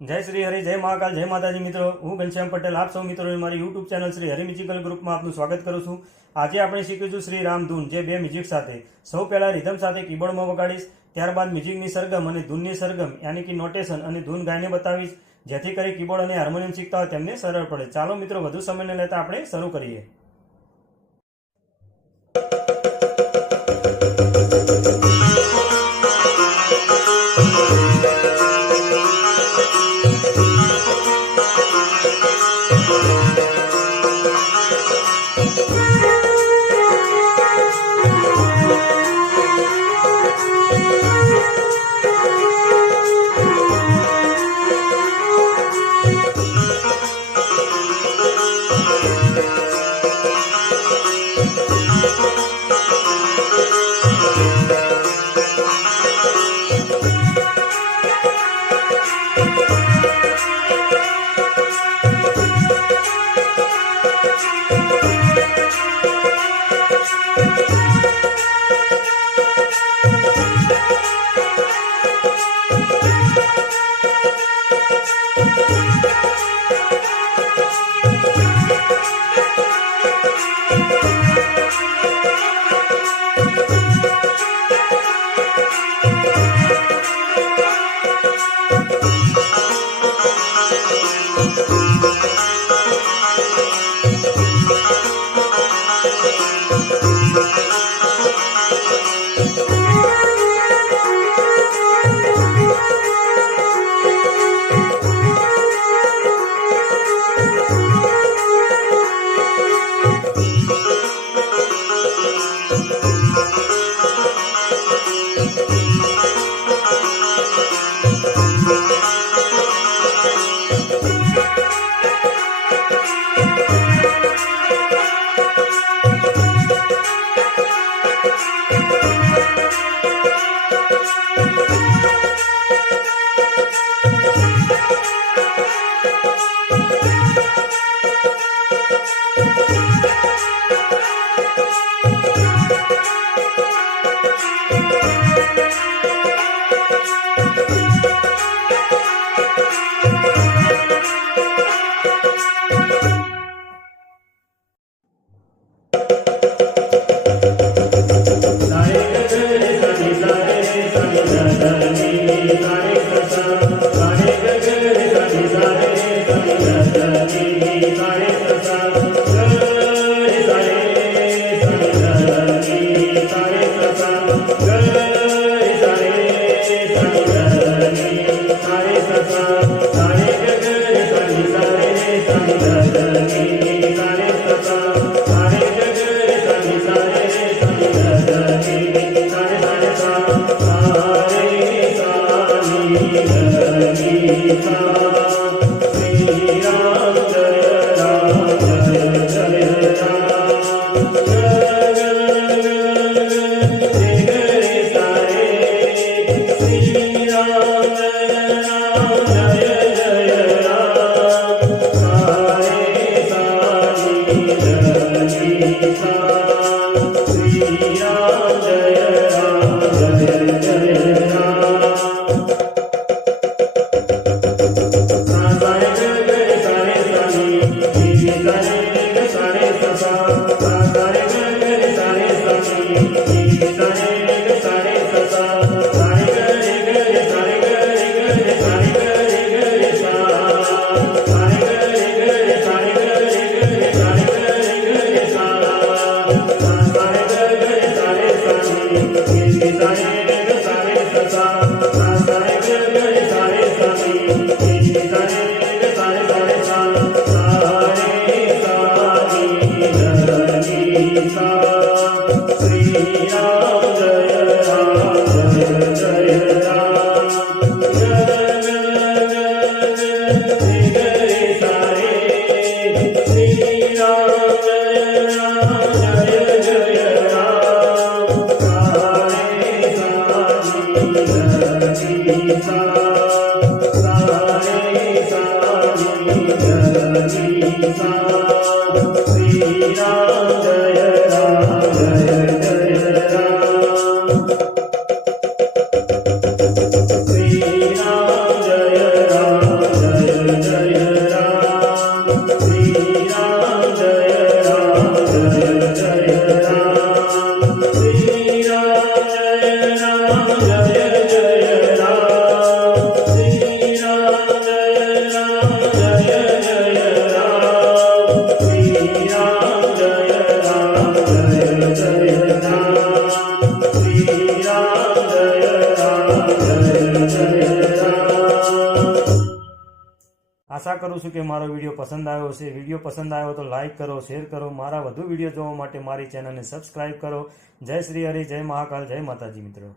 जय श्री हरि, जय महाकाल, जय माताजी। मित्रों, हूँ घनश्याम पटेल आप सौ मित्रों मारी YouTube channel Shri Hari musical group में आपનું स्वागत करूँ છું। આજે આપણે શીખીશું શ્રી રામ ધૂન, જે બે મ્યુઝિક સાથે। સૌ પહેલા રિધમ સાથે કીબોર્ડમાં વગાડીશ, ત્યારબાદ મ્યુઝિકની સરગમ અને ધૂનની સરગમ યાની કે નોટેશન અને ધૂન ગાઈને બતાવીશ, જેથી કરી કીબોર્ડ અને હાર્મોનિયમ શીખતા હોય તેમને સરળ પડે। ચાલો મિત્રો, વધુ સમય ન લેતા આપણે શરૂ કરીએ। આશા કરું છું કે મારો વિડીયો પસંદ આવ્યો હશે. વિડીયો પસંદ આવ્યો તો લાઇક કરો, શેર કરો. મારા વધુ વિડીયો જોવા માટે મારી ચેનલને સબસ્ક્રાઇબ કરો. જય શ્રી હરિ, જય મહાકાલ, જય માતાજી મિત્રો.